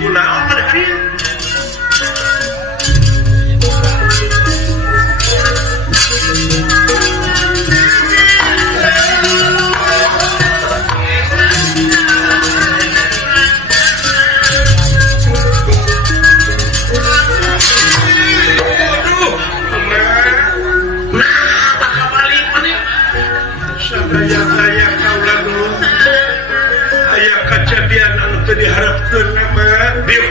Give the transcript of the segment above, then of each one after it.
kunaon pada hari diharapkan nama yuk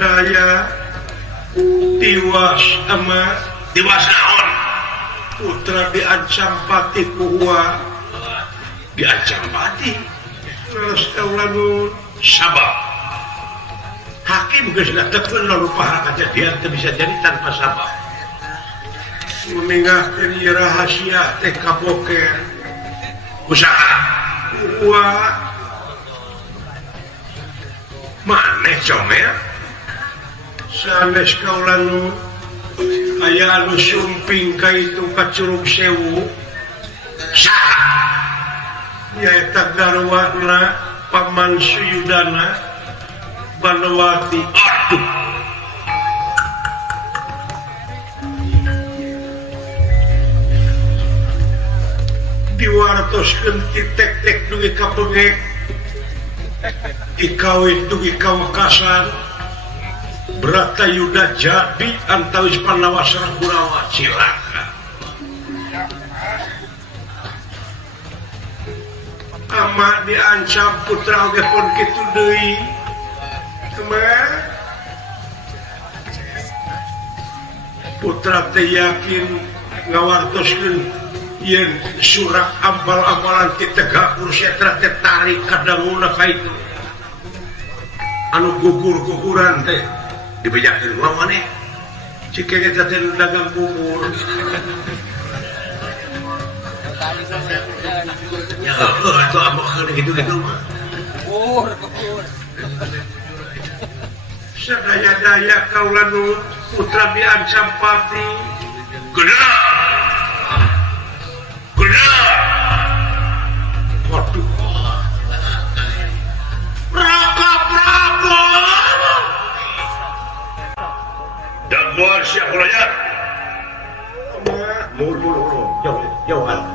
daya tiwas ama tiwas naon putra diancam pati kuwa diancam pati terus kaulanu sabab hakim geus datekeun lupa kejadian teu bisa jadi tanpa sabab meninggalkeun rahasia teh kaboker usaha maneh comel sanes kaulanu aya anu sumping ka itu ka Curug Sewu saha nyaeta garwana Paman Suyudana Banawati. Aduh diwartoskeun ti tek-tek dugi ka pengek ikawin dugi ka wekasan Bratayuda jadi antawis Panawasara Kurawa cilaka ama diancam putra oge pun kitu deui kemana putra teh yakin ngawartoskeun yen surak ampal-ampalan ti tegak urusnya teh tarik kadanguna ka itu anu gugur-guguran teh dibejakeun ulah maneh cike eta teh dagang bubur ya itu apa gitu mah bubur sadaya-daya kaulanu putra diancam pati geuna waduh Raka Prabu Dagwar Syahraya mulu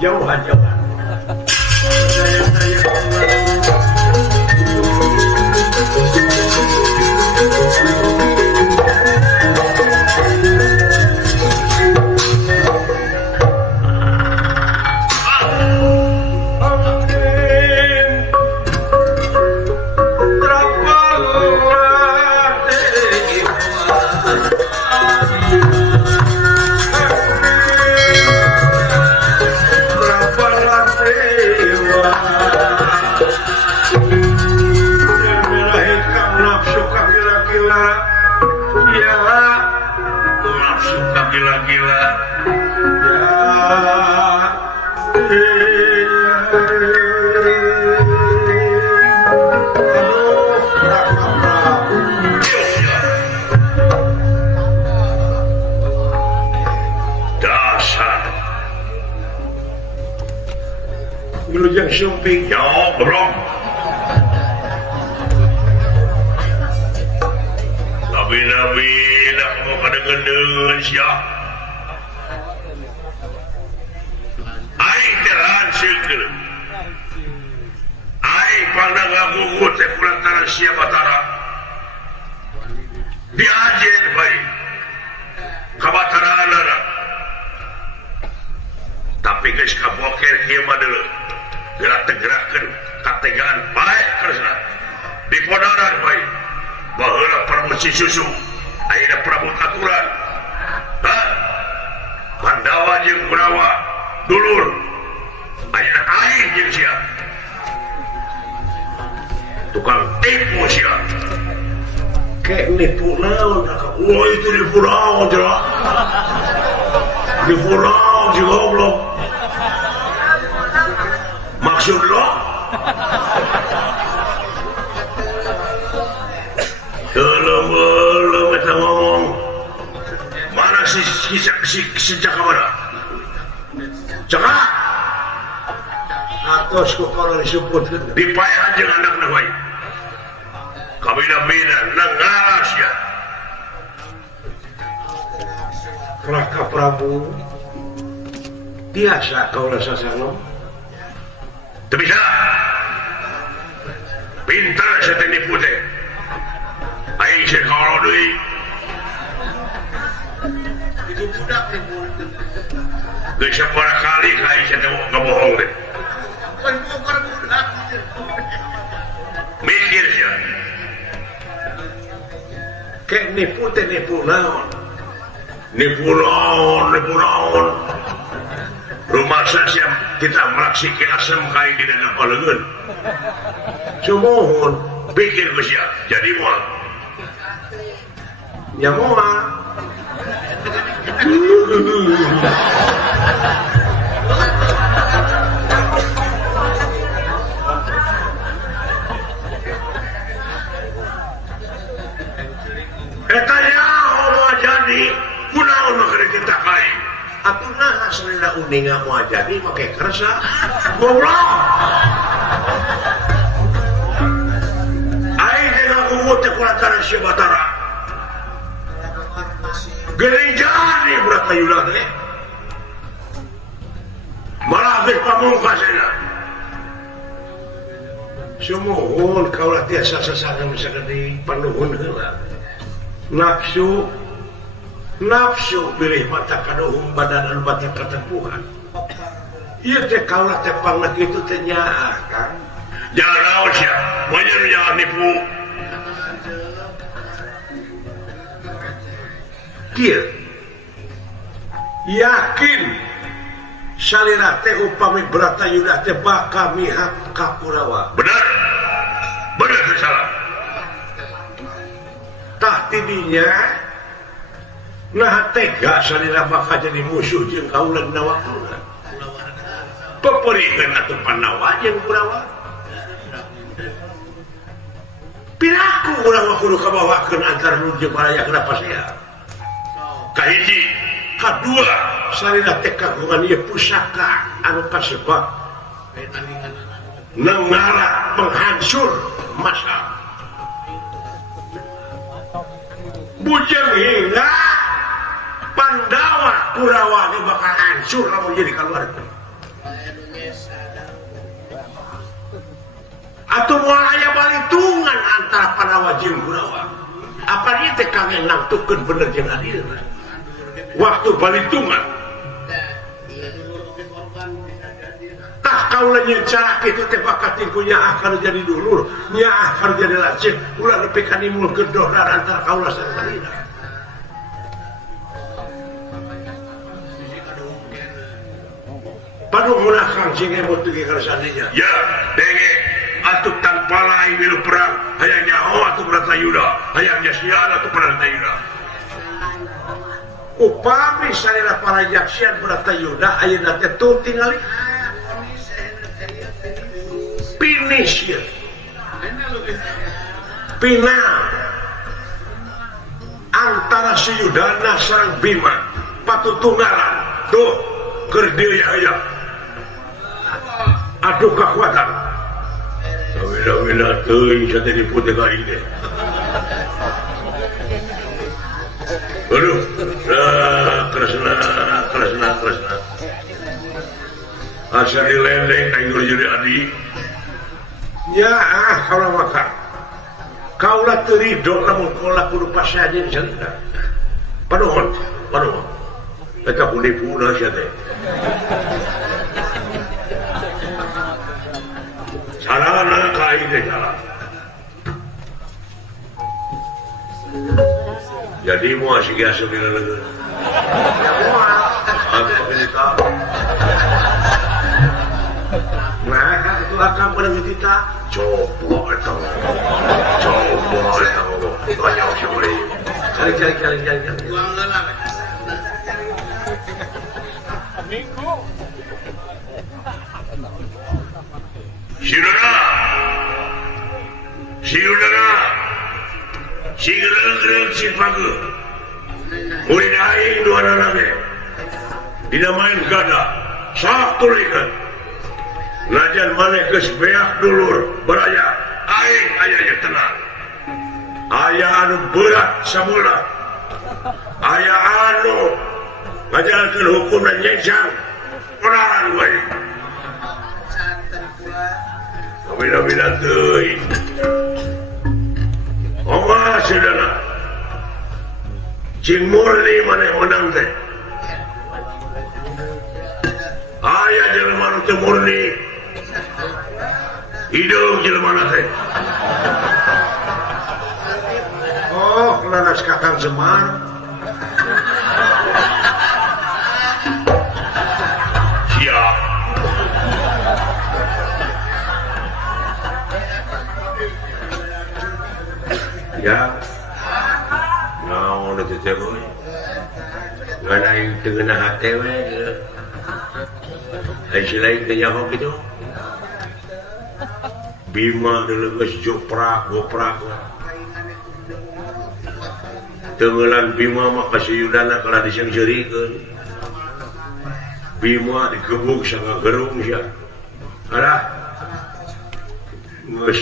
jauhan gila-gila dasar ngelujang sumping jauh bro nabi-nabi nak mau kadang-kadang siap aing terhan syukur aing pandang ngagugut teh kulantaran siap batara diajen baik kabataraan anak tapi guys kaboker kieu mah deuleu gerak-gerakkeun kategaan baik kersna di podaran baik baheula Prabu Susu ayeuna Prabu Kakuran Pandawa jeung Kurawa dulur ayeuna aing jeung sia tukang tipu sia kayak nipu naon wah itu nipu naon cenah nipu naon si goblok maksud lo belum kita ngomong mana si jaka mana jaka atos ku kalau disebut dipayah aja anak-anak baik kabina-bina nengalas ya Raka Prabu biasa kau rasa sasano itu bisa pintar saya tipu teh aing saya kalau deui itu budak teh geus sabaraha kali ka aing saya teh bohong teh kan bukan budak mikir sia kayak nipu teh nipu naon rumah saya kita meraksiki asam kain di dalam paleun cumohon pikir geus ya jadi moal ya moal katanya mau jadi kunaon mah kita kain atuh nah salila uning mau jadi make kersa goblok aing teh ngaku teh kulantaran si Batara gereja di Bratayuda teh malah geus pamungkas cenah sumuhun kaulah tiasa sasana misagede panuhun heula nafsu pilih mata kadohum badan anu batin katempuhan ieu teh kaulah teh pangna kitu teh nyaah kan jangan raos ya banyak jangan nipu kieu yakin salira teh upami Bratayuda teh bakal mihak ka Kurawa benar salah tah tidinya nah tega salira bakal jadi musuh jeung kaula dina waktuna peperikeun atuh Pandawa jeung Kurawa piraku urang kudu kabawakeun antara nu jeung balayakeun pasea kahiji kadua salira teh kagungan ieu pusaka anu kasebat nangara penghancur masa bujang hingga Pandawa Kurawa ge bakal hancur lamun jadi kaluarga atuh moal aya balitungan antara Pandawa jeung Kurawa apa ieu teh kangge nangtukeun bener jeung adilna waktu balitungan tah kaula nyecara kitu teh bakal tingkunya akan jadi dulur nya akan jadi lacip ulah nepi ka nimul gedoh antara kaula sareng balina panuhun akang sing emot ge karsadinya ya denge atuh tanpa lain milu perang hayang nyaho atuh Bratayuda hayang nyasian atuh Bratayuda upami salira para yaksian Bratayuda ayeuna teh tuh tingali finish final antara si Yudana sareng Bima patutunggalan tuh keur dieu aya adu kekuatan wila teuing sa teh diputih ka ieu aduh kresna asa dilendeng aing jadi adi ya kaulah makan kaulah terido namun kaulah kudu pasajin salina panuhun eta punipu sia teh salahna ka ieu teh salah jadi moal siga sabila leungeun nah itu akan pada kita coba itu banyak sekali kali si gereng si pagu murid aing dua nana tidak main gada sak tulikan najan maneh geus beak dulur beraya aing aya tenang aya anu berat samula aya anu ngajalankeun hukum dan nyengsang oraran wae Bila-bila teuing Oma saudara Cing murni maneh menang teh aya jelema nu teu murni hideung jelema teh oh laras Kakang Semar siap ya naon teh teh boy ngana ing teu geunah hate we ai lain teh nyaho kitu Bima dulu geus goprak tengelan Bima maka Yudana kalau disangjerikeun Bima digebuk sama gerung ya arah geus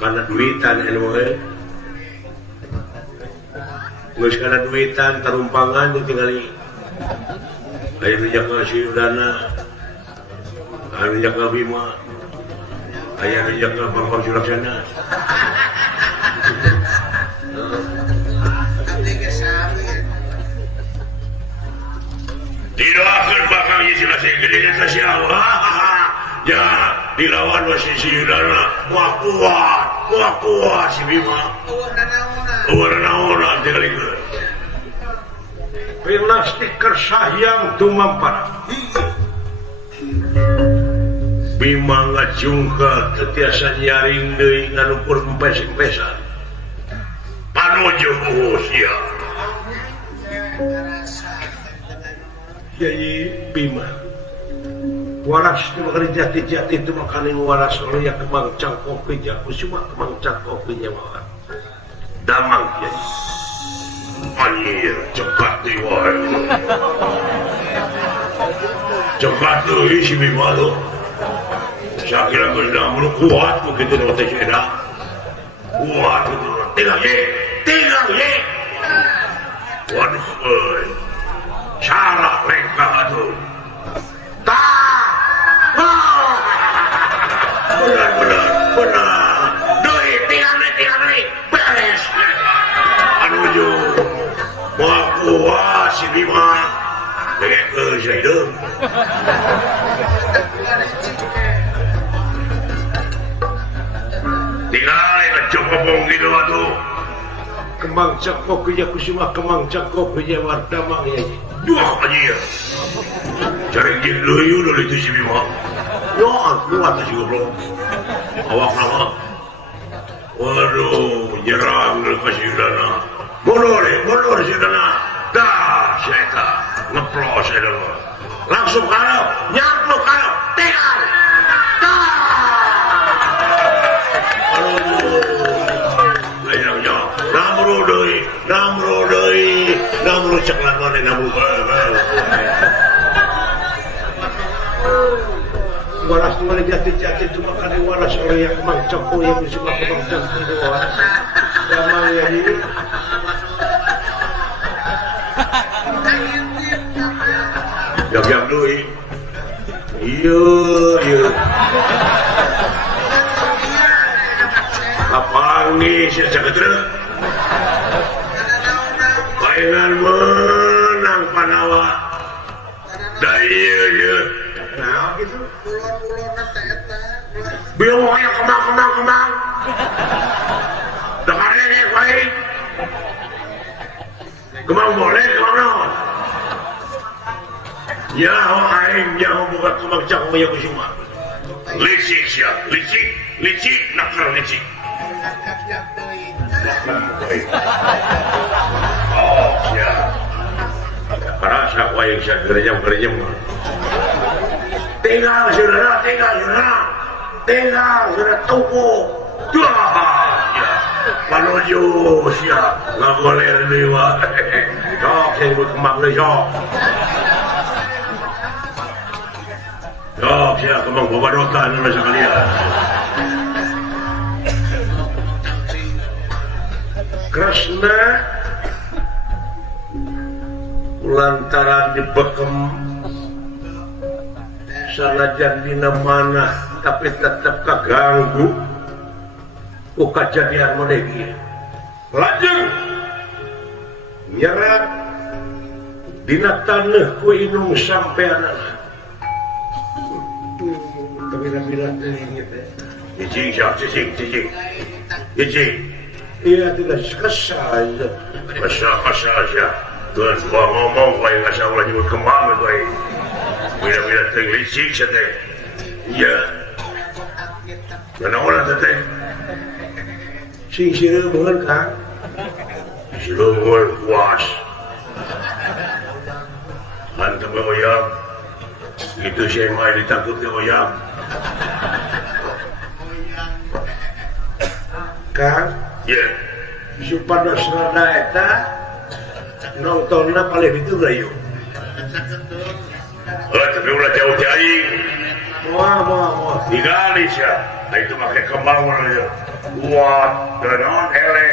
kana duitan anu geus kana duitan tarumpangan tinggali aya nu jaga Yudana anu jaga Bima aya nu jaga Bambang Sulaksana didoakan bakal jelas gede kasih Allah ya dilawan masih si Yudana wah kuat si Bima warna tinggal itu plastik kersahyang tumampara Bima ngajungka tetiasa nyaring deui nganukur empes-empesan panuju sia Yai Bima waras itu makanya jati-jati itu makanya waras oleh yang kemang cangkok pija kusuma kemang cangkok pija malah damang Yai anjir cepat diwai cepat tuh si Bima tuh saya kira kena kuat begitu dengan tejeda kuat itu tinggal ye waduh salah mereka tuh benar doi tinggal beres anuju mau kuat si Bima dengan kejadian tinggal coba bong gitu tuh kembang cakok kerja kusuma kembang cakok kerja wardamang ya dua aja ya cari giluyu dulu itu si Bima ya kuat sih goblok awak nama waduh nyerang lepas Yudana mundur si Yudana dah syaitan ngeplos ya dulu langsung kalau nyampluk kalau tinggal namru ceklan mana namru waras tu mana jati-jati tu makan waras orang yang mangcok yang bisa makan mangcok itu waras damang ya ini jam dulu iya apaan nih si Jagadra dengan menang Panawa daya nah gitu biar pokoknya kembang dengarnya nih baik kembang boleh kembang naon ya aing jangan buka kembang cakap ya kusuma licik siap licik nakal licik oh ya karena siapa yang saya gerejam tinggal saudara tunggu ya panuju siap nggak boleh lewat sok saya ikut kembang deh sok siap kembang bobadotan masa kalian Krishna lantaran dibekem sanajan dina mana tapi tetap kaganggu ku kejadian modegi lajeng nyerap dina tanah ku inung sampean tapi cicing iya tidak kesal aja Tuhan gua ngomong kau yang ngasih Allah nyebut kembang kau bila licik saya iya mana orang teteh sing sireungeun Kang sireungeun puas hantu oyang itu saya mah ditakut ke oyang Kang ya supados rada eta nontonnya paling itu rayu. Tapi udah jauh-jauh. Wah. Di Galis ya. Nah itu pakai kemauan ya. Buat non elek.